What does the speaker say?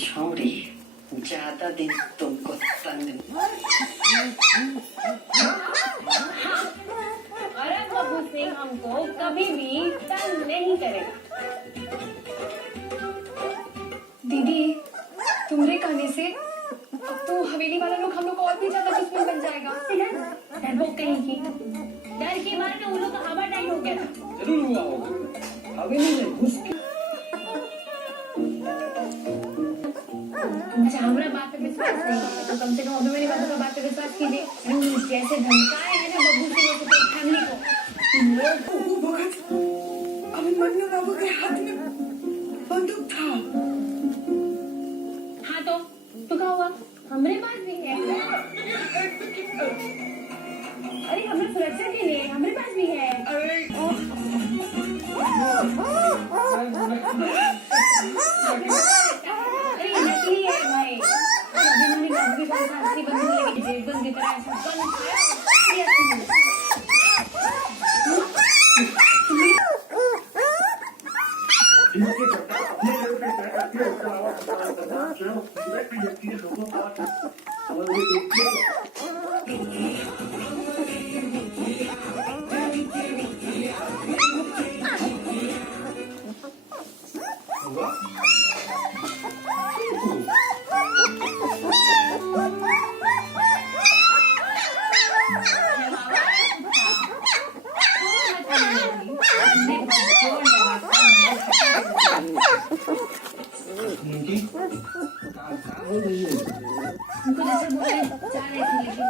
छोड़ी ज्यादा दिन तुमको तंग अरे बब्बू सिंह हमको कभी भी तंग नहीं करेगा। दीदी, तुम्हारे कहने से अब तो हवेली वाला लोग हम लोग को और भी ज्यादा दुश्मन बन जाएगा। डरपोक कहीं की, डर के मारे ना उन लोग का हवा टाइट हो गया था। जरूर हुआ होगा। हवेली में घुस के अच्छा हमारा बात पे विश्वास नहीं है तो कम से कम अभी मेरी बात पे विश्वास कीजिए। जैसे धमकाए हैं ना बब्बू सिंह को फैमिली को, वो वक्त अभिमन्यु बाबू के हाथ में बंदूक था। हाँ तो क्या हुआ, हमारे पास भी है। अरे हमारे सुरक्षा के लिए हमारे पास भी है। अरे नकली है भाई, अभिमानी का भी कौन सा असली बंदूक लेके जेबन की तरह ऐसा बंद है ये असली है। उनको जैसे बोले जा रहे थे लेकिन